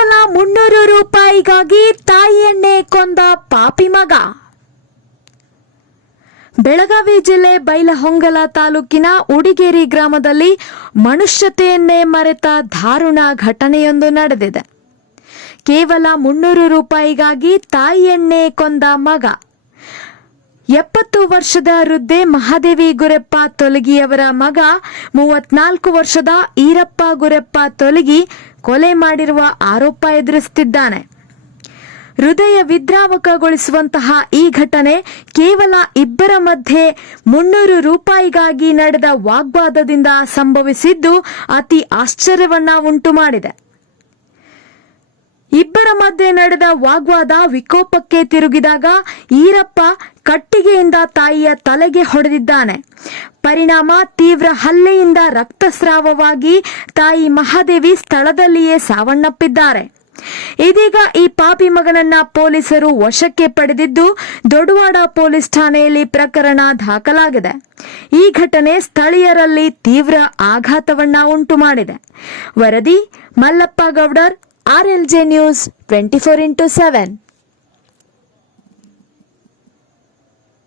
ಕೇವಲ 300 ರೂಪಾಯಿಗಾಗಿ ತಾಯಿಯನ್ನೇ ಕೊಂದ ಪಾಪಿ ಮಗ. ಬೆಳಗಾವಿ ಜಿಲ್ಲೆ ಬೈಲಹೊಂಗಲ ತಾಲೂಕಿನ ಉಡಿಗೇರಿ ಗ್ರಾಮದಲ್ಲಿ ಮನುಷ್ಯತೆಯನ್ನೇ ಮರೆತ ದಾರುಣ ಘಟನೆಯೊಂದು ನಡೆದಿದೆ. ಕೇವಲ 300 ರೂಪಾಯಿಗಾಗಿ ತಾಯಿಯನ್ನೇ ಕೊಂದ ಮಗ. 70 ವರ್ಷದ ವೃದ್ಧೆ ಮಹಾದೇವಿ ಗುರೆಪ್ಪ ತೊಲಗಿಯವರ ಮಗ 34 ವರ್ಷದ ಈರಪ್ಪ ಗುರೆಪ್ಪ ತೊಲಗಿ ಕೊಲೆ ಮಾಡಿರುವ ಆರೋಪ ಎದುರಿಸುತ್ತಿದ್ದಾನೆ. ಹೃದಯ ವಿದ್ರಾವಕಗೊಳಿಸುವಂತಹ ಈ ಘಟನೆ ಕೇವಲ ಇಬ್ಬರ ಮಧ್ಯೆ 300 ರೂಪಾಯಿಗಾಗಿ ನಡೆದ ವಾಗ್ವಾದದಿಂದ ಸಂಭವಿಸಿದ್ದು ಅತಿ ಆಶ್ಚರ್ಯವನ್ನ ಉಂಟು ಮಾಡಿದೆ. ಇಬ್ಬರ ಮಧ್ಯೆ ನಡೆದ ವಾಗ್ವಾದ ವಿಕೋಪಕ್ಕೆ ತಿರುಗಿದಾಗ ಈರಪ್ಪ ಕಟ್ಟಿಗೆಯಿಂದ ತಾಯಿಯ ತಲೆಗೆ ಹೊಡೆದಿದ್ದಾನೆ. ಪರಿಣಾಮ ತೀವ್ರ ಹಲ್ಲೆಯಿಂದ ರಕ್ತಸ್ರಾವವಾಗಿ ತಾಯಿ ಮಹಾದೇವಿ ಸ್ಥಳದಲ್ಲಿಯೇ ಸಾವನ್ನಪ್ಪಿದ್ದಾರೆ. ಇದೀಗ ಈ ಪಾಪಿ ಮಗನನ್ನ ಪೊಲೀಸರು ವಶಕ್ಕೆ ಪಡೆದಿದ್ದು ದೊಡವಾಡ ಪೊಲೀಸ್ ಠಾಣೆಯಲ್ಲಿ ಪ್ರಕರಣ ದಾಖಲಾಗಿದೆ. ಈ ಘಟನೆ ಸ್ಥಳೀಯರಲ್ಲಿ ತೀವ್ರ ಆಘಾತವನ್ನ ಉಂಟು ಮಾಡಿದೆ. ವರದಿ Mallappa Goudar, RLJ news 24x7.